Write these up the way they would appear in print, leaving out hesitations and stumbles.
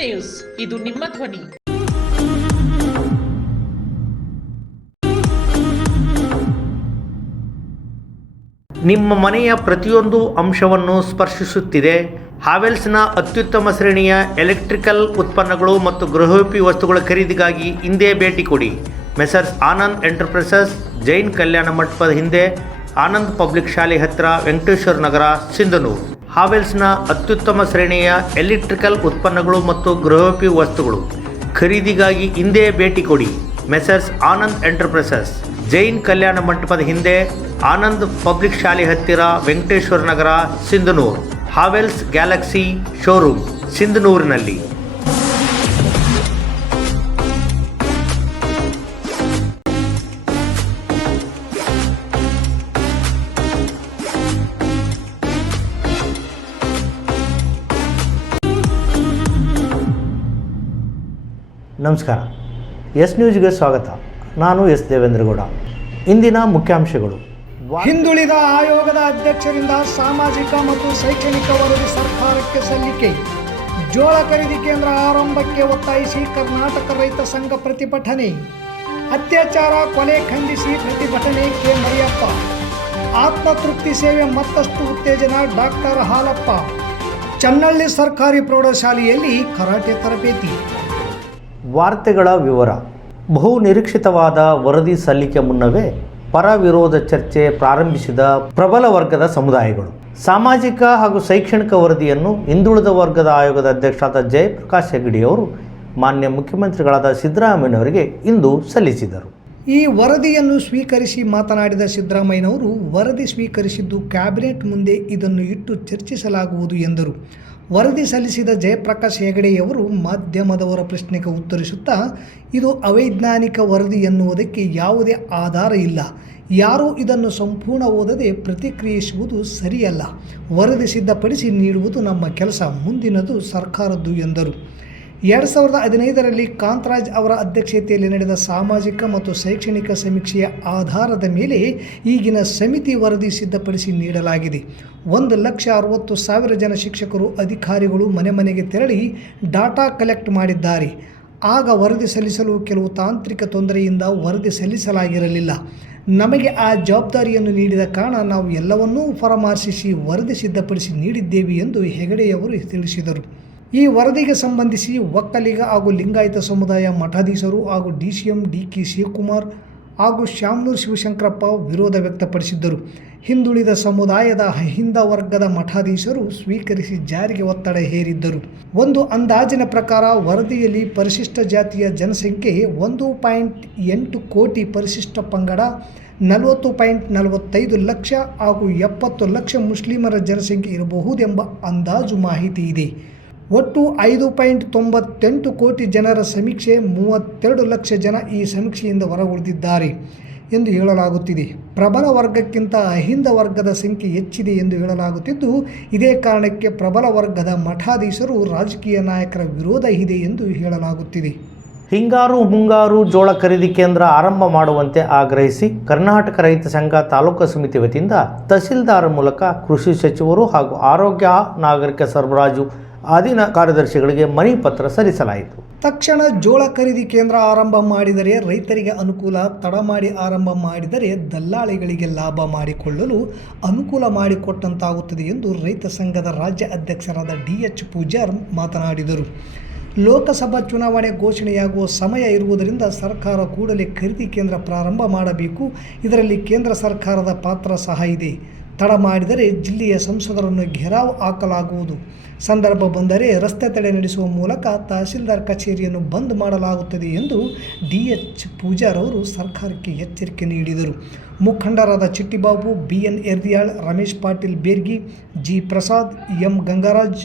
News, ಇದು ನಿಮ್ಮ ಧ್ವನಿ. ನಿಮ್ಮ ಮನೆಯ ಪ್ರತಿಯೊಂದು ಅಂಶವನ್ನು ಸ್ಪರ್ಶಿಸುತ್ತಿದೆ. ಹಾವೆಲ್ಸ್ನ ಅತ್ಯುತ್ತಮ ಶ್ರೇಣಿಯ ಎಲೆಕ್ಟ್ರಿಕಲ್ ಉತ್ಪನ್ನಗಳು ಮತ್ತು ಗೃಹೋಪಯೋಗಿ ವಸ್ತುಗಳ ಖರೀದಿಗಾಗಿ ಹಿಂದೆ ಭೇಟಿ ಕೊಡಿ. ಮೆಸರ್ಸ್ ಆನಂದ್ ಎಂಟರ್ಪ್ರೈಸಸ್, ಜೈನ್ ಕಲ್ಯಾಣ ಮಂಟಪದ ಹಿಂದೆ, ಆನಂದ್ ಪಬ್ಲಿಕ್ ಶಾಲೆ ಹತ್ತಿರ, ವೆಂಕಟೇಶ್ವರ ನಗರ, ಸಿಂಧನೂರು. ಹಾವೆಲ್ಸ್ನ ಅತ್ಯುತ್ತಮ ಶ್ರೇಣಿಯ ಎಲೆಕ್ಟ್ರಿಕಲ್ ಉತ್ಪನ್ನಗಳು ಮತ್ತು ಗೃಹೋಪಯೋಗಿ ವಸ್ತುಗಳು ಖರೀದಿಗಾಗಿ ಹಿಂದೆ ಭೇಟಿ ಕೊಡಿ. ಮೆಸರ್ಸ್ ಆನಂದ್ ಎಂಟರ್ಪ್ರೈಸಸ್, ಜೈನ್ ಕಲ್ಯಾಣ ಮಂಟಪದ ಹಿಂದೆ, ಆನಂದ್ ಪಬ್ಲಿಕ್ ಶಾಲೆ ಹತ್ತಿರ, Venkateshwara Nagar, Sindhanur. Havells galaxy showroom, ಸಿಂಧನೂರಿನಲ್ಲಿ. ನಮಸ್ಕಾರ. ಎಸ್ ನ್ಯೂಸ್ಗೆ ಸ್ವಾಗತ. ನಾನು ಎಸ್ ದೇವೇಂದ್ರಗೌಡ. ಇಂದಿನ ಮುಖ್ಯಾಂಶಗಳು. ಹಿಂದುಳಿದ ಆಯೋಗದ ಅಧ್ಯಕ್ಷರಿಂದ ಸಾಮಾಜಿಕ ಮತ್ತು ಶೈಕ್ಷಣಿಕ ವರದಿ ಸರ್ಕಾರಕ್ಕೆ ಸಲ್ಲಿಕೆ. ಜೋಳ ಖರೀದಿ ಕೇಂದ್ರ ಆರಂಭಕ್ಕೆ ಒತ್ತಾಯಿಸಿ ಕರ್ನಾಟಕ ರೈತ ಸಂಘ ಪ್ರತಿಭಟನೆ. ಅತ್ಯಾಚಾರ ಕೊಲೆ ಖಂಡಿಸಿ ಪ್ರತಿಭಟನೆ ಕೆ. ಮರಿಯಪ್ಪ. ಆತ್ಮತೃಪ್ತಿ ಸೇವೆ ಮತ್ತಷ್ಟು ಉತ್ತೇಜನ ಡಾಕ್ಟರ್ ಹಾಲಪ್ಪ. ಚನ್ನಹಳ್ಳಿ ಸರ್ಕಾರಿ ಪ್ರೌಢಶಾಲೆಯಲ್ಲಿ ಕರಾಟೆ ತರಬೇತಿ. ವಾರ್ತೆಗಳ ವಿವರ. ಬಹು ನಿರೀಕ್ಷಿತವಾದ ವರದಿ ಸಲ್ಲಿಕೆ ಮುನ್ನವೇ ಪರ ವಿರೋಧ ಚರ್ಚೆ ಪ್ರಾರಂಭಿಸಿದ ಪ್ರಬಲ ವರ್ಗದ ಸಮುದಾಯಗಳು. ಸಾಮಾಜಿಕ ಹಾಗೂ ಶೈಕ್ಷಣಿಕ ವರದಿಯನ್ನು ಹಿಂದುಳಿದ ವರ್ಗದ ಆಯೋಗದ ಅಧ್ಯಕ್ಷರಾದ ಜಯಪ್ರಕಾಶ್ ಹೆಗಡೆಯವರು ಮಾನ್ಯ ಮುಖ್ಯಮಂತ್ರಿಗಳಾದ ಸಿದ್ದರಾಮಯ್ಯನವರಿಗೆ ಇಂದು ಸಲ್ಲಿಸಿದರು. ಈ ವರದಿಯನ್ನು ಸ್ವೀಕರಿಸಿ ಮಾತನಾಡಿದ ಸಿದ್ದರಾಮಯ್ಯನವರು, ವರದಿ ಸ್ವೀಕರಿಸಿದ್ದು ಕ್ಯಾಬಿನೆಟ್ ಮುಂದೆ ಇದನ್ನು ಇಟ್ಟು ಚರ್ಚಿಸಲಾಗುವುದು ಎಂದರು. ವರದಿ ಸಲ್ಲಿಸಿದ ಜಯಪ್ರಕಾಶ್ ಹೆಗಡೆಯವರು ಮಾಧ್ಯಮದವರ ಪ್ರಶ್ನೆಗೆ ಉತ್ತರಿಸುತ್ತಾ, ಇದು ಅವೈಜ್ಞಾನಿಕ ವರದಿ ಎನ್ನುವುದಕ್ಕೆ ಯಾವುದೇ ಆಧಾರ ಇಲ್ಲ. ಯಾರೂ ಇದನ್ನು ಸಂಪೂರ್ಣ ಓದದೆ ಪ್ರತಿಕ್ರಿಯಿಸುವುದು ಸರಿಯಲ್ಲ. ವರದಿ ಸಿದ್ಧಪಡಿಸಿ ನೀಡುವುದು ನಮ್ಮ ಕೆಲಸ, ಮುಂದಿನದು ಸರ್ಕಾರದ್ದು ಎಂದರು. 2015ರಲ್ಲಿ ಕಾಂತರಾಜ್ ಅವರ ಅಧ್ಯಕ್ಷತೆಯಲ್ಲಿ ನಡೆದ ಸಾಮಾಜಿಕ ಮತ್ತು ಶೈಕ್ಷಣಿಕ ಸಮೀಕ್ಷೆಯ ಆಧಾರದ ಮೇಲೆ ಈಗಿನ ಸಮಿತಿ ವರದಿ ಸಿದ್ಧಪಡಿಸಿ ನೀಡಲಾಗಿದೆ. 1,60,000 ಜನ ಶಿಕ್ಷಕರು, ಅಧಿಕಾರಿಗಳು ಮನೆ ಮನೆಗೆ ತೆರಳಿ ಡಾಟಾ ಕಲೆಕ್ಟ್ ಮಾಡಿದ್ದಾರೆ. ಆಗ ವರದಿ ಸಲ್ಲಿಸಲು ಕೆಲವು ತಾಂತ್ರಿಕ ತೊಂದರೆಯಿಂದ ವರದಿ ಸಲ್ಲಿಸಲಾಗಿರಲಿಲ್ಲ. ನಮಗೆ ಆ ಜವಾಬ್ದಾರಿಯನ್ನು ನೀಡಿದ ಕಾರಣ ನಾವು ಎಲ್ಲವನ್ನೂ ಪರಾಮರ್ಶಿಸಿ ವರದಿ ಸಿದ್ಧಪಡಿಸಿ ನೀಡಿದ್ದೇವೆ ಎಂದು ಹೆಗಡೆಯವರು ತಿಳಿಸಿದರು. ಈ ವರದಿಗೆ ಸಂಬಂಧಿಸಿ ಒಕ್ಕಲಿಗ ಹಾಗೂ ಲಿಂಗಾಯತ ಸಮುದಾಯ ಮಠಾಧೀಶರು ಹಾಗೂ DCM ಡಿ.ಕೆ. ಶಿವಕುಮಾರ್ ಹಾಗೂ ಶಾಮನೂರು ಶಿವಶಂಕರಪ್ಪ ವಿರೋಧ ವ್ಯಕ್ತಪಡಿಸಿದ್ದರು. ಹಿಂದುಳಿದ ಸಮುದಾಯದ ಅಹಿಂದ ವರ್ಗದ ಮಠಾಧೀಶರು ಸ್ವೀಕರಿಸಿ ಜಾರಿಗೆ ಒತ್ತಡ ಹೇರಿದ್ದರು. ಒಂದು ಅಂದಾಜಿನ ಪ್ರಕಾರ ವರದಿಯಲ್ಲಿ ಪರಿಶಿಷ್ಟ ಜಾತಿಯ ಜನಸಂಖ್ಯೆ 1.8 ಕೋಟಿ, ಪರಿಶಿಷ್ಟ ಪಂಗಡ 40.45 ಲಕ್ಷ ಹಾಗೂ 70 ಲಕ್ಷ ಮುಸ್ಲಿಮರ ಜನಸಂಖ್ಯೆ ಇರಬಹುದೆಂಬ ಅಂದಾಜು ಮಾಹಿತಿ ಇದೆ. ಒಟ್ಟು 5.98 ಕೋಟಿ ಜನರ ಸಮೀಕ್ಷೆ, 32 ಲಕ್ಷ ಜನ ಈ ಸಮೀಕ್ಷೆಯಿಂದ ಹೊರಗುಳಿದಿದ್ದಾರೆ ಎಂದು ಹೇಳಲಾಗುತ್ತಿದೆ. ಪ್ರಬಲ ವರ್ಗಕ್ಕಿಂತ ಅಹಿಂದ ವರ್ಗದ ಸಂಖ್ಯೆ ಹೆಚ್ಚಿದೆ ಎಂದು ಹೇಳಲಾಗುತ್ತಿದ್ದು, ಇದೇ ಕಾರಣಕ್ಕೆ ಪ್ರಬಲ ವರ್ಗದ ಮಠಾಧೀಶರು ರಾಜಕೀಯ ನಾಯಕರ ವಿರೋಧ ಇದೆ ಎಂದು ಹೇಳಲಾಗುತ್ತಿದೆ. ಹಿಂಗಾರು ಮುಂಗಾರು ಜೋಳ ಖರೀದಿ ಕೇಂದ್ರ ಆರಂಭ ಮಾಡುವಂತೆ ಆಗ್ರಹಿಸಿ ಕರ್ನಾಟಕ ರೈತ ಸಂಘ ತಾಲೂಕು ಸಮಿತಿ ವತಿಯಿಂದ ತಹಸೀಲ್ದಾರ್ ಮೂಲಕ ಕೃಷಿ ಸಚಿವರು ಹಾಗೂ ಆರೋಗ್ಯ ನಾಗರಿಕ ಸರಬರಾಜು ಅಧೀನ ಕಾರ್ಯದರ್ಶಿಗಳಿಗೆ ಮನವಿ ಪತ್ರ ಸಲ್ಲಿಸಲಾಯಿತು. ತಕ್ಷಣ ಜೋಳ ಖರೀದಿ ಕೇಂದ್ರ ಆರಂಭ ಮಾಡಿದರೆ ರೈತರಿಗೆ ಅನುಕೂಲ, ತಡ ಮಾಡಿ ಆರಂಭ ಮಾಡಿದರೆ ದಲ್ಲಾಳಿಗಳಿಗೆ ಲಾಭ ಮಾಡಿಕೊಳ್ಳಲು ಅನುಕೂಲ ಮಾಡಿಕೊಟ್ಟಂತಾಗುತ್ತದೆ ಎಂದು ರೈತ ಸಂಘದ ರಾಜ್ಯ ಅಧ್ಯಕ್ಷರಾದ DH ಪೂಜಾರ್ ಮಾತನಾಡಿದರು. ಲೋಕಸಭಾ ಚುನಾವಣೆ ಘೋಷಣೆಯಾಗುವ ಸಮಯ ಇರುವುದರಿಂದ ಸರ್ಕಾರ ಕೂಡಲೇ ಖರೀದಿ ಕೇಂದ್ರ ಪ್ರಾರಂಭ ಮಾಡಬೇಕು. ಇದರಲ್ಲಿ ಕೇಂದ್ರ ಸರ್ಕಾರದ ಪಾತ್ರ ಸಹ ಇದೆ. ತಡ ಮಾಡಿದರೆ ಜಿಲ್ಲೆಯ ಸಂಸದರನ್ನು ಘೆರಾವ್ ಹಾಕಲಾಗುವುದು. ಸಂದರ್ಭ ಬಂದರೆ ರಸ್ತೆ ತಡೆ ನಡೆಸುವ ಮೂಲಕ ತಹಸೀಲ್ದಾರ್ ಕಚೇರಿಯನ್ನು ಬಂದ್ ಮಾಡಲಾಗುತ್ತದೆ ಎಂದು DH ಪೂಜಾರ್ ಅವರು ಸರ್ಕಾರಕ್ಕೆ ಎಚ್ಚರಿಕೆ ನೀಡಿದರು. ಮುಖಂಡರಾದ Chittibabu, BN ಎರ್ದಿಯಾಳ್, Ramesh Patil Bergi, G Prasad, M Gangaraj,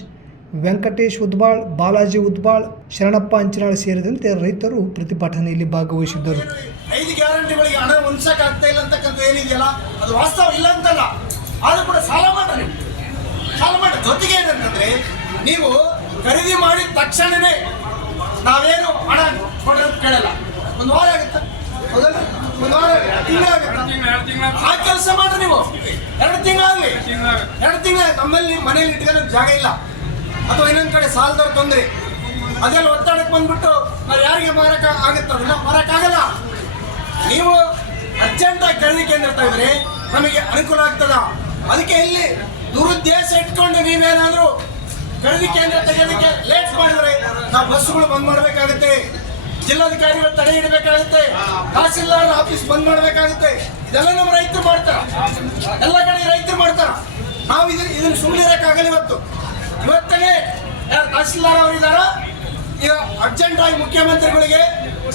Venkatesh ಉದ್ಬಾಳ್, Balaji ಉದ್ಬಾಳ್, Sharanappa ಅಂಚನಾಳ್ ಸೇರಿದಂತೆ ರೈತರು ಪ್ರತಿಭಟನೆಯಲ್ಲಿ ಭಾಗವಹಿಸಿದ್ದರು. 5 ಗ್ಯಾರಂಟಿಗಳಿಗೆ ಹಣ ಹೊಂದಕ್ಕಾಗ್ತಾ ಇಲ್ಲ ಅಂತಕ್ಕಂಥ ಏನಿದೆಯಲ್ಲ ಅದು ವಾಸ್ತವ ಇಲ್ಲ ಅಂತಲ್ಲ. ಆದರೂ ಕೂಡ ಸಾಲ ಮಾಡಿ ಜೊತೆಗೆ ಏನಂತಂದ್ರೆ, ನೀವು ಖರೀದಿ ಮಾಡಿದ ತಕ್ಷಣವೇ ನಾವೇನು ಹಣ ಕೊಡೋದು ಕೇಳಲ್ಲ. 1 ವಾರ ಆಗುತ್ತೆ, 1 ವಾರ ತಿಂಗಳಾಗುತ್ತೆ. ಆ ಕೆಲಸ ಮಾಡ್ರಿ ನೀವು. 2 ತಿಂಗಳಾಗಲಿ, 2 ತಿಂಗಳ ನಮ್ಮಲ್ಲಿ ಮನೇಲಿ ಇಟ್ಕೊಳ್ಳೋಕೆ ಜಾಗ ಇಲ್ಲ, ಅಥವಾ ಇನ್ನೊಂದು ಕಡೆ ಸಾಲದವ್ರು ತೊಂದರೆ, ಅದೆಲ್ಲ ಒತ್ತಡಕ್ಕೆ ಬಂದ್ಬಿಟ್ಟು ನಾವು ಯಾರಿಗೆ ಮಾರಕ್ಕೆ ಆಗುತ್ತೆ ಅದನ್ನ ಮಾರಕ್ಕಾಗಲ್ಲ. ನೀವು ಅರ್ಜೆಂಟಾಗಿ ಖರೀದಿ ಕೇಂದ್ರ ತೆಗೆದ್ರೆ ನಮಗೆ ಅನುಕೂಲ ಆಗ್ತದ. ಅದಕ್ಕೆ ಇಲ್ಲಿ ದುರುದ್ದೇಶ ಇಟ್ಕೊಂಡು ನೀವೇನಾದರೂ ಖರೀದಿ ಕೇಂದ್ರ ತೆಗೆಯೋದಕ್ಕೆ ಲೇಟ್ ಮಾಡಿದ್ರೆ ನಾವು ಬಸ್ಸುಗಳು ಬಂದ್ ಮಾಡಬೇಕಾಗುತ್ತೆ, ಜಿಲ್ಲಾಧಿಕಾರಿಗಳು ತಡೆ ಇಡಬೇಕಾಗುತ್ತೆ, ತಹಸೀಲ್ದಾರ್ ಆಫೀಸ್ ಬಂದ್ ಮಾಡಬೇಕಾಗುತ್ತೆ. ಇದೆಲ್ಲ ನಮ್ಮ ರೈತರು ಮಾಡ್ತಾರ, ಎಲ್ಲ ಕಡೆ ರೈತರು ಮಾಡ್ತಾರ. ನಾವು ಇದನ್ನು ಸುಮ್ಮನೆ ಇರೋಕ್ಕಾಗಲ್ಲ. ಇವತ್ತನೇ ಯಾರು ತಹಸೀಲ್ದಾರ್ ಅವರು ಇದ್ದಾರ, ಈಗ ಅರ್ಜೆಂಟ್ ಆಗಿ ಮುಖ್ಯಮಂತ್ರಿಗಳಿಗೆ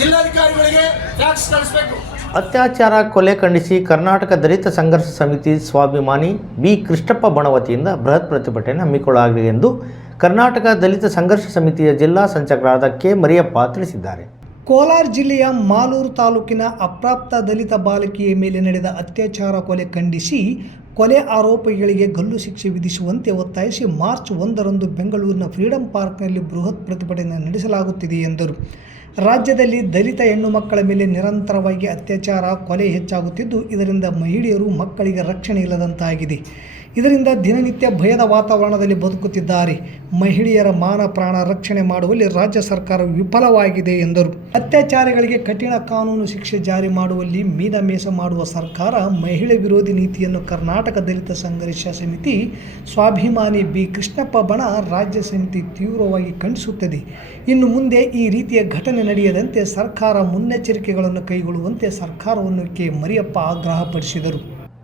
ಜಿಲ್ಲಾಧಿಕಾರಿಗಳಿಗೆ ಫ್ಯಾಕ್ಸ್ ಕಳಿಸ್ಬೇಕು. ಅತ್ಯಾಚಾರ ಕೊಲೆ ಖಂಡಿಸಿ ಕರ್ನಾಟಕ ದಲಿತ ಸಂಘರ್ಷ ಸಮಿತಿ ಸ್ವಾಭಿಮಾನಿ ಬಿ ಕೃಷ್ಣಪ್ಪ ಬಣ ವತಿಯಿಂದ ಬೃಹತ್ ಪ್ರತಿಭಟನೆ ಹಮ್ಮಿಕೊಳ್ಳಲಾಗಿದೆ ಎಂದು ಕರ್ನಾಟಕ ದಲಿತ ಸಂಘರ್ಷ ಸಮಿತಿಯ ಜಿಲ್ಲಾ ಸಂಚಾಲಕರಾದ ಕೆ ಮರಿಯಪ್ಪ ತಿಳಿಸಿದ್ದಾರೆ. ಕೋಲಾರ ಜಿಲ್ಲೆಯ ಮಾಲೂರು ತಾಲೂಕಿನ ಅಪ್ರಾಪ್ತ ದಲಿತ ಬಾಲಕಿಯ ಮೇಲೆ ನಡೆದ ಅತ್ಯಾಚಾರ ಕೊಲೆ ಖಂಡಿಸಿ ಕೊಲೆ ಆರೋಪಿಗಳಿಗೆ ಗಲ್ಲು ಶಿಕ್ಷೆ ವಿಧಿಸುವಂತೆ ಒತ್ತಾಯಿಸಿ ಮಾರ್ಚ್ 1ರಂದು ಬೆಂಗಳೂರಿನ ಫ್ರೀಡಂ ಪಾರ್ಕ್ನಲ್ಲಿ ಬೃಹತ್ ಪ್ರತಿಭಟನೆ ನಡೆಸಲಾಗುತ್ತಿದೆ ಎಂದರು. ರಾಜ್ಯದಲ್ಲಿ ದಲಿತ ಹೆಣ್ಣು ಮಕ್ಕಳ ಮೇಲೆ ನಿರಂತರವಾಗಿ ಅತ್ಯಾಚಾರ ಕೊಲೆ ಹೆಚ್ಚಾಗುತ್ತಿದ್ದು, ಇದರಿಂದ ಮಹಿಳೆಯರು ಮಕ್ಕಳಿಗೆ ರಕ್ಷಣೆ ಇಲ್ಲದಂತಾಗಿದೆ. ಇದರಿಂದ ದಿನನಿತ್ಯ ಭಯದ ವಾತಾವರಣದಲ್ಲಿ ಬದುಕುತ್ತಿದ್ದಾರೆ. ಮಹಿಳೆಯರ ಮಾನ ಪ್ರಾಣ ರಕ್ಷಣೆ ಮಾಡುವಲ್ಲಿ ರಾಜ್ಯ ಸರ್ಕಾರ ವಿಫಲವಾಗಿದೆ ಎಂದರು. ಅತ್ಯಾಚಾರಿಗಳಿಗೆ ಕಠಿಣ ಕಾನೂನು ಶಿಕ್ಷೆ ಜಾರಿ ಮಾಡುವಲ್ಲಿ ಮೀನಮೇಷ ಮಾಡುವ ಸರ್ಕಾರ ಮಹಿಳೆ ವಿರೋಧಿ ನೀತಿಯನ್ನು ಕರ್ನಾಟಕ ದಲಿತ ಸಂಘರ್ಷ ಸಮಿತಿ ಸ್ವಾಭಿಮಾನಿ ಬಿ ಕೃಷ್ಣಪ್ಪ ಬಣ ರಾಜ್ಯ ಸಮಿತಿ ತೀವ್ರವಾಗಿ ಖಂಡಿಸುತ್ತದೆ. ಇನ್ನು ಮುಂದೆ ಈ ರೀತಿಯ ಘಟನೆ ನಡೆಯದಂತೆ ಸರ್ಕಾರ ಮುನ್ನೆಚ್ಚರಿಕೆಗಳನ್ನು ಕೈಗೊಳ್ಳುವಂತೆ ಸರ್ಕಾರವನ್ನು ಕೆ ಮರಿಯಪ್ಪ ಆಗ್ರಹಪಡಿಸಿದರು.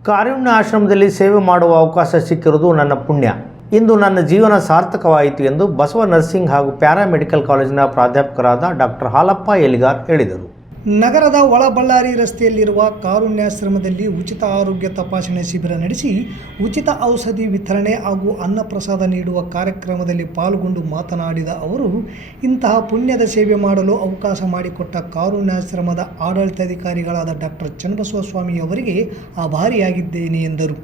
ಕಾರುಣ್ಯ ಆಶ್ರಮದಲ್ಲಿ ಸೇವೆ ಮಾಡುವ ಅವಕಾಶ ಸಿಕ್ಕಿರುವುದು ನನ್ನ ಪುಣ್ಯ. ಇಂದು ನನ್ನ ಜೀವನ ಸಾರ್ಥಕವಾಯಿತು ಎಂದು ಬಸವ ನರ್ಸಿಂಗ್ ಹಾಗೂ ಪ್ಯಾರಾಮೆಡಿಕಲ್ ಕಾಲೇಜಿನ ಪ್ರಾಧ್ಯಾಪಕರಾದ ಡಾಕ್ಟರ್ ಹಾಲಪ್ಪ ಎಲಿಗಾರ್ ಹೇಳಿದರು. ನಗರದ ಒಳಬಳ್ಳಾರಿ ರಸ್ತೆಯಲ್ಲಿರುವ ಕಾರುಣ್ಯಾಶ್ರಮದಲ್ಲಿ ಉಚಿತ ಆರೋಗ್ಯ ತಪಾಸಣೆ ಶಿಬಿರ ನಡೆಸಿ ಉಚಿತ ಔಷಧಿ ವಿತರಣೆ ಹಾಗೂ ಅನ್ನಪ್ರಸಾದ ನೀಡುವ ಕಾರ್ಯಕ್ರಮದಲ್ಲಿ ಪಾಲ್ಗೊಂಡು ಮಾತನಾಡಿದ ಅವರು, ಇಂತಹ ಪುಣ್ಯದ ಸೇವೆ ಮಾಡಲು ಅವಕಾಶ ಮಾಡಿಕೊಟ್ಟ ಕಾರುಣ್ಯಾಶ್ರಮದ ಆಡಳಿತಾಧಿಕಾರಿಗಳಾದ ಡಾಕ್ಟರ್ ಚನ್ನಬಸವಸ್ವಾಮಿ ಅವರಿಗೆ ಆಭಾರಿಯಾಗಿದ್ದೇನೆ ಎಂದರು.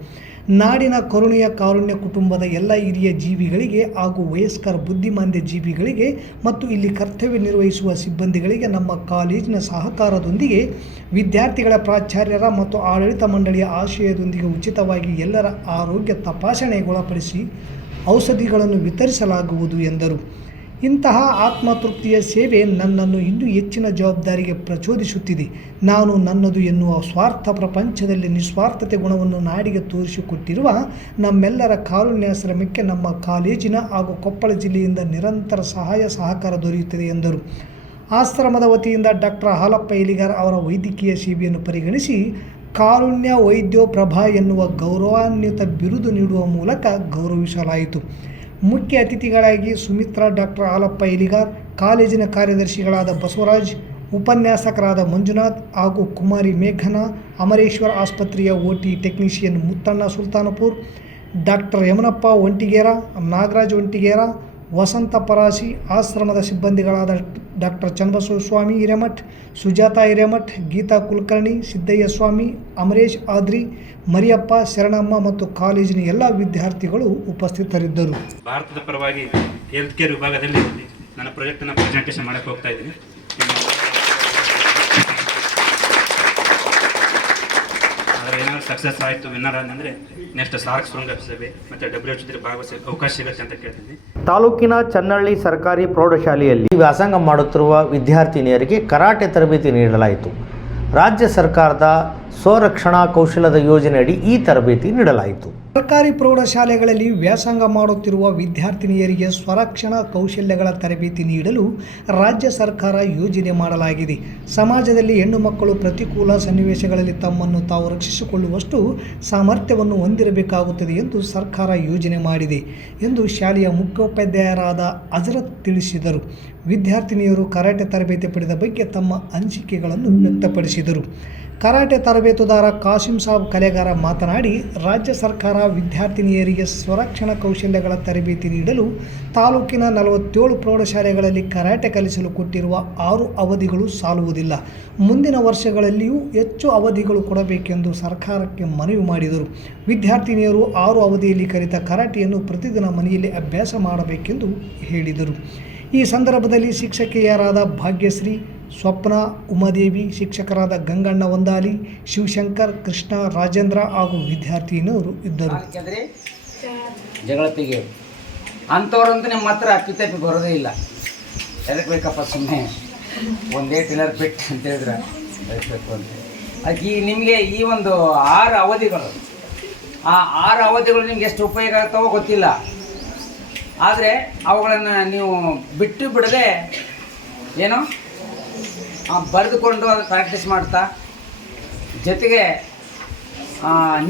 ನಾಡಿನ ಕರುಣೆಯ ಕಾರುಣ್ಯ ಕುಟುಂಬದ ಎಲ್ಲ ಹಿರಿಯ ಜೀವಿಗಳಿಗೆ ಹಾಗೂ ವಯಸ್ಕರ ಬುದ್ಧಿಮಾಂದ್ಯ ಜೀವಿಗಳಿಗೆ ಮತ್ತು ಇಲ್ಲಿ ಕರ್ತವ್ಯ ನಿರ್ವಹಿಸುವ ಸಿಬ್ಬಂದಿಗಳಿಗೆ ನಮ್ಮ ಕಾಲೇಜಿನ ಸಹಕಾರದೊಂದಿಗೆ ವಿದ್ಯಾರ್ಥಿಗಳ ಪ್ರಾಚಾರ್ಯರ ಮತ್ತು ಆಡಳಿತ ಮಂಡಳಿಯ ಆಶಯದೊಂದಿಗೆ ಉಚಿತವಾಗಿ ಎಲ್ಲರ ಆರೋಗ್ಯ ತಪಾಸಣೆಗೊಳಪಡಿಸಿ ಔಷಧಿಗಳನ್ನು ವಿತರಿಸಲಾಗುವುದು ಎಂದರು. ಇಂತಹ ಆತ್ಮತೃಪ್ತಿಯ ಸೇವೆ ನನ್ನನ್ನು ಇನ್ನೂ ಹೆಚ್ಚಿನ ಜವಾಬ್ದಾರಿಗೆ ಪ್ರಚೋದಿಸುತ್ತಿದೆ. ನಾನು ನನ್ನದು ಎನ್ನುವ ಸ್ವಾರ್ಥ ಪ್ರಪಂಚದಲ್ಲಿ ನಿಸ್ವಾರ್ಥತೆ ಗುಣವನ್ನು ನಾಡಿಗೆ ತೋರಿಸಿಕೊಟ್ಟಿರುವ ನಮ್ಮೆಲ್ಲರ ಕಾರುಣ್ಯಾಶ್ರಮಕ್ಕೆ ನಮ್ಮ ಕಾಲೇಜಿನ ಹಾಗೂ ಕೊಪ್ಪಳ ಜಿಲ್ಲೆಯಿಂದ ನಿರಂತರ ಸಹಾಯ ಸಹಕಾರ ದೊರೆಯುತ್ತದೆ ಎಂದರು. ಆಶ್ರಮದ ವತಿಯಿಂದ ಡಾಕ್ಟರ್ ಹಾಲಪ್ಪ ಎಲಿಗಾರ್ ಅವರ ವೈದ್ಯಕೀಯ ಸೇವೆಯನ್ನು ಪರಿಗಣಿಸಿ ಕಾರುಣ್ಯ ವೈದ್ಯೋಪ್ರಭಾ ಎನ್ನುವ ಗೌರವಾನ್ವಿತ ಬಿರುದು ನೀಡುವ ಮೂಲಕ ಗೌರವಿಸಲಾಯಿತು. ಮುಖ್ಯ ಅತಿಥಿಗಳಾಗಿ ಸುಮಿತ್ರಾ, ಡಾಕ್ಟರ್ ಹಾಲಪ್ಪ ಎಲಿಗಾರ್, ಕಾಲೇಜಿನ ಕಾರ್ಯದರ್ಶಿಗಳಾದ ಬಸವರಾಜ್, ಉಪನ್ಯಾಸಕರಾದ ಮಂಜುನಾಥ್ ಹಾಗೂ ಕುಮಾರಿ ಮೇಘನಾ, ಅಮರೇಶ್ವರ ಆಸ್ಪತ್ರೆಯ OT technician Muttanna Sultanpur, doctor Yamanappa Ontigera, Nagaraj Ontigera, Vasanta Parasi, ಆಶ್ರಮದ ಸಿಬ್ಬಂದಿಗಳಾದ ಡಾಕ್ಟರ್ ಚನ್ನಬಸವಸ್ವಾಮಿ ಹಿರೇಮಠ್, ಸುಜಾತಾ ಹಿರೇಮಠ್, ಗೀತಾ ಕುಲಕರ್ಣಿ, ಸಿದ್ದಯ್ಯ ಸ್ವಾಮಿ, ಅಮರೇಶ್ ಆದ್ರಿ, ಮರಿಯಪ್ಪ, ಶರಣಮ್ಮ ಮತ್ತು ಕಾಲೇಜಿನ ಎಲ್ಲ ವಿದ್ಯಾರ್ಥಿಗಳು ಉಪಸ್ಥಿತರಿದ್ದರು. ಭಾರತದ ಪರವಾಗಿ ಹೆಲ್ತ್ ಕೇರ್ ವಿಭಾಗದಲ್ಲಿ ನನ್ನ ಪ್ರಾಜೆಕ್ಟನ್ನು ಪ್ರೆಸೆಂಟೇಷನ್ ಮಾಡಕ್ಕೆ ಹೋಗ್ತಾ ಇದ್ದೀನಿ. ಆದರೆ ಏನಾದರೂ ಸಕ್ಸಸ್ ಆಯಿತು, ವಿನ್ನರ್ ಅಂದರೆ ನೆಕ್ಸ್ಟ್ ಸಾರ್ಕ್ ಶೃಂಗಸಭೆ ಮತ್ತು WHO ಭಾಗವಹಿಸಕ್ಕೆ ಅವಕಾಶ ಸಿಗುತ್ತೆ ಅಂತ ಕೇಳ್ತೀನಿ. ತಾಲೂಕಿನ ಚನ್ನಹಳ್ಳಿ ಸರ್ಕಾರಿ ಪ್ರೌಢಶಾಲೆಯಲ್ಲಿ ವ್ಯಾಸಂಗ ಮಾಡುತ್ತಿರುವ ವಿದ್ಯಾರ್ಥಿನಿಯರಿಗೆ ಕರಾಟೆ ತರಬೇತಿ ನೀಡಲಾಯಿತು. ರಾಜ್ಯ ಸರ್ಕಾರದ ಸ್ವರಕ್ಷಣಾ ಕೌಶಲ್ಯದ ಯೋಜನೆಯಡಿ ಈ ತರಬೇತಿ ನೀಡಲಾಯಿತು. ಸರ್ಕಾರಿ ಪ್ರೌಢಶಾಲೆಗಳಲ್ಲಿ ವ್ಯಾಸಂಗ ಮಾಡುತ್ತಿರುವ ವಿದ್ಯಾರ್ಥಿನಿಯರಿಗೆ ಸ್ವರಕ್ಷಣಾ ಕೌಶಲ್ಯಗಳ ತರಬೇತಿ ನೀಡಲು ರಾಜ್ಯ ಸರ್ಕಾರ ಯೋಜನೆ ಮಾಡಲಾಗಿದೆ. ಸಮಾಜದಲ್ಲಿ ಹೆಣ್ಣು ಮಕ್ಕಳು ಪ್ರತಿಕೂಲ ಸನ್ನಿವೇಶಗಳಲ್ಲಿ ತಮ್ಮನ್ನು ತಾವು ರಕ್ಷಿಸಿಕೊಳ್ಳುವಷ್ಟು ಸಾಮರ್ಥ್ಯವನ್ನು ಹೊಂದಿರಬೇಕಾಗುತ್ತದೆ ಎಂದು ಸರ್ಕಾರ ಯೋಜನೆ ಮಾಡಿದೆ ಎಂದು ಶಾಲೆಯ ಮುಖ್ಯೋಪಾಧ್ಯಾಯರಾದ ಹಜರತ್ ತಿಳಿಸಿದರು. ವಿದ್ಯಾರ್ಥಿನಿಯರು ಕರಾಟೆ ತರಬೇತಿ ಪಡೆದ ಬಗ್ಗೆ ತಮ್ಮ ಅನಿಸಿಕೆಗಳನ್ನು ವ್ಯಕ್ತಪಡಿಸಿದರು. ಕರಾಟೆ ತರಬೇತುದಾರ ಕಾಸಿಂ ಸಾಬ್ ಕಲೆಗಾರ ಮಾತನಾಡಿ, ರಾಜ್ಯ ಸರ್ಕಾರ ವಿದ್ಯಾರ್ಥಿನಿಯರಿಗೆ ಸ್ವರಕ್ಷಣಾ ಕೌಶಲ್ಯಗಳ ತರಬೇತಿ ನೀಡಲು ತಾಲೂಕಿನ 47 ಪ್ರೌಢಶಾಲೆಗಳಲ್ಲಿ ಕರಾಟೆ ಕಲಿಸಲು ಕೊಟ್ಟಿರುವ 6 ಅವಧಿಗಳು ಸಾಲುವುದಿಲ್ಲ. ಮುಂದಿನ ವರ್ಷಗಳಲ್ಲಿಯೂ ಹೆಚ್ಚು ಅವಧಿಗಳು ಕೊಡಬೇಕೆಂದು ಸರ್ಕಾರಕ್ಕೆ ಮನವಿ ಮಾಡಿದರು. ವಿದ್ಯಾರ್ಥಿನಿಯರು 6 ಅವಧಿಯಲ್ಲಿ ಕಲಿತ ಕರಾಟೆಯನ್ನು ಪ್ರತಿದಿನ ಮನೆಯಲ್ಲಿ ಅಭ್ಯಾಸ ಮಾಡಬೇಕೆಂದು ಹೇಳಿದರು. ಈ ಸಂದರ್ಭದಲ್ಲಿ ಶಿಕ್ಷಕಿಯರಾದ ಭಾಗ್ಯಶ್ರೀ, ಸ್ವಪ್ನ, ಉಮಾದೇವಿ, ಶಿಕ್ಷಕರಾದ ಗಂಗಣ್ಣ ವಂದಾಲಿ, ಶಿವಶಂಕರ್, ಕೃಷ್ಣ, ರಾಜೇಂದ್ರ ಹಾಗೂ ವಿದ್ಯಾರ್ಥಿನಿಯರು ಇದ್ದರು. ಜಗಳ ತೆಗೆಯೋದು ಅಂಥವ್ರಂತೂ ನಿಮ್ಮ ಹತ್ರ ಅಪ್ಪಿತಪ್ಪಿ ಬರೋದೇ ಇಲ್ಲ. ಎದಕ್ಕೆ ಬೇಕಪ್ಪ ಸುಮ್ಮನೆ ಒಂದೇ ಟಿಲ್ಲರ್ ಬಿಟ್ಟು ಅಂತ ಹೇಳಿದ್ರೆ ಬೆಳೆಸಬೇಕು ಅಂತ. ಅದಕ್ಕೆ ನಿಮಗೆ ಈ ಒಂದು 6 ಅವಧಿಗಳು, ಆ 6 ಅವಧಿಗಳು ನಿಮ್ಗೆ ಎಷ್ಟು ಉಪಯೋಗ ಆಗ್ತಾವೋ ಗೊತ್ತಿಲ್ಲ. ಆದರೆ ಅವುಗಳನ್ನು ನೀವು ಬಿಟ್ಟು ಬಿಡದೆ ಏನೋ ಬರೆದುಕೊಂಡು ಅದು ಪ್ರಾಕ್ಟೀಸ್ ಮಾಡ್ತಾ, ಜೊತೆಗೆ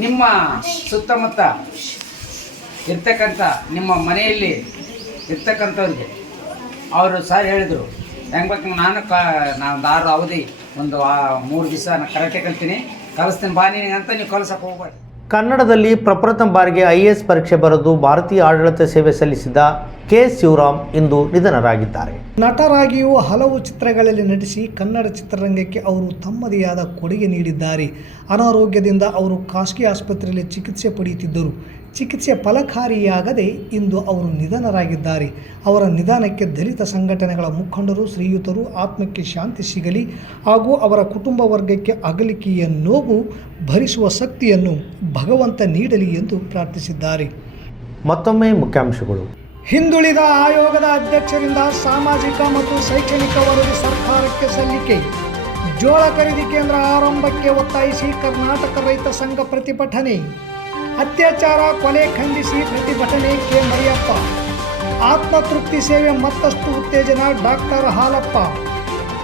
ನಿಮ್ಮ ಸುತ್ತಮುತ್ತ ಇರ್ತಕ್ಕಂಥ ನಿಮ್ಮ ಮನೆಯಲ್ಲಿ ಇರ್ತಕ್ಕಂಥವ್ರಿಗೆ ಅವರು ಸರ್ ಹೇಳಿದರು, ಹೆಂಗೆ ಬೇಕು ನಾನು ಒಂದು 6 ಅವಧಿ ಒಂದು 3 ದಿವಸ ನಾನು ಕರಾಟೆ ಕಲ್ತೀನಿ, ಕಲಿಸ್ತೀನಿ ಬಾ ನೀನು ಅಂತ ನೀವು ಕಲಿಸೋಕೆ ಹೋಗ್ಬೇಡಿ. ಕನ್ನಡದಲ್ಲಿ ಪ್ರಪ್ರಥಮ ಬಾರಿಗೆ IAS ಪರೀಕ್ಷೆ ಬರೆದು ಭಾರತೀಯ ಆಡಳಿತ ಸೇವೆ ಸಲ್ಲಿಸಿದ ಕೆ. ಶಿವರಾಮ್ ಇಂದು ನಿಧನರಾಗಿದ್ದಾರೆ. ನಟರಾಗಿಯೂ ಹಲವು ಚಿತ್ರಗಳಲ್ಲಿ ನಟಿಸಿ ಕನ್ನಡ ಚಿತ್ರರಂಗಕ್ಕೆ ಅವರು ತಮ್ಮದೇ ಆದ ಕೊಡುಗೆ ನೀಡಿದ್ದಾರೆ. ಅನಾರೋಗ್ಯದಿಂದ ಅವರು ಖಾಸಗಿ ಆಸ್ಪತ್ರೆಯಲ್ಲಿ ಚಿಕಿತ್ಸೆ ಪಡೆಯುತ್ತಿದ್ದರು. ಚಿಕಿತ್ಸೆ ಫಲಕಾರಿಯಾಗದೆ ಇಂದು ಅವರು ನಿಧನರಾಗಿದ್ದಾರೆ. ಅವರ ನಿಧನಕ್ಕೆ ದಲಿತ ಸಂಘಟನೆಗಳ ಮುಖಂಡರು, ಶ್ರೀಯುತರು ಆತ್ಮಕ್ಕೆ ಶಾಂತಿ ಸಿಗಲಿ ಹಾಗೂ ಅವರ ಕುಟುಂಬ ವರ್ಗಕ್ಕೆ ಅಗಲಿಕೆಯ ನೋವು ಭರಿಸುವ ಶಕ್ತಿಯನ್ನು ಭಗವಂತ ನೀಡಲಿ ಎಂದು ಪ್ರಾರ್ಥಿಸಿದ್ದಾರೆ. ಮತ್ತೊಮ್ಮೆ ಮುಖ್ಯಾಂಶಗಳು. ಹಿಂದುಳಿದ ಆಯೋಗದ ಅಧ್ಯಕ್ಷರಿಂದ ಸಾಮಾಜಿಕ ಮತ್ತು ಶೈಕ್ಷಣಿಕ ವರದಿ ಸರ್ಕಾರಕ್ಕೆ ಸಲ್ಲಿಕೆ. ಜೋಳ ಖರೀದಿ ಕೇಂದ್ರ ಆರಂಭಕ್ಕೆ ಒತ್ತಾಯಿಸಿ ಕರ್ನಾಟಕ ರೈತ ಸಂಘ ಪ್ರತಿಭಟನೆ. ಅತ್ಯಾಚಾರ ಕೊಲೆ ಖಂಡಿಸಿ ಪ್ರತಿಭಟನೆ ಕೆ. ಮರಿಯಪ್ಪ. ಆತ್ಮತೃಪ್ತಿ ಸೇವೆ ಮತ್ತಷ್ಟು ಉತ್ತೇಜನ ಡಾಕ್ಟರ್ ಹಾಲಪ್ಪ.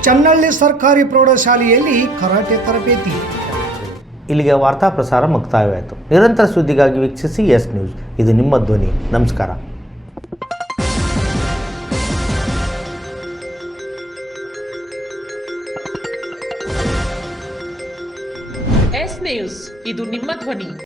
ಚನ್ನಳ್ಳಿ ಸರ್ಕಾರಿ ಪ್ರೌಢಶಾಲೆಯಲ್ಲಿ ಕರಾಟೆ ತರಬೇತಿ. ಇಲ್ಲಿಗೆ ವಾರ್ತಾ ಪ್ರಸಾರ ಮುಕ್ತಾಯವಾಯಿತು. ನಿರಂತರ ಸುದ್ದಿಗಾಗಿ ವೀಕ್ಷಿಸಿ ಎಸ್ ನ್ಯೂಸ್. ಇದು ನಿಮ್ಮ ಧ್ವನಿ. ನಮಸ್ಕಾರ. ಎಸ್ ನ್ಯೂಸ್, ಇದು ನಿಮ್ಮ ಧ್ವನಿ.